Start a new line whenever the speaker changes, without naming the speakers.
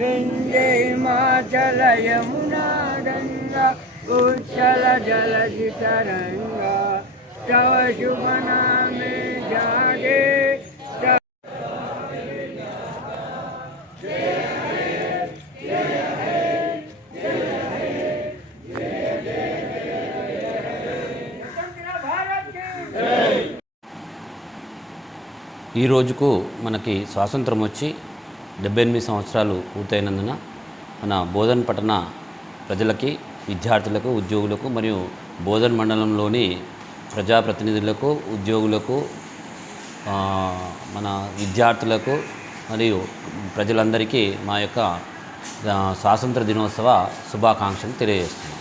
గంగే మా జలయమునా గంగా ఉచ్చల జలజి తరంగా తవ శుభనామే జాగే.
ఈ రోజుకు మనకి స్వాతంత్రం వచ్చి డెబ్బై ఎనిమిది సంవత్సరాలు పూర్తయినందున మన బోధన్ పట్టణ ప్రజలకి విద్యార్థులకు ఉద్యోగులకు మరియు బోధన్ మండలంలోని ప్రజాప్రతినిధులకు ఉద్యోగులకు మన విద్యార్థులకు మరియు ప్రజలందరికీ మా యొక్క స్వాతంత్ర దినోత్సవ శుభాకాంక్షలు తెలియజేస్తున్నాం.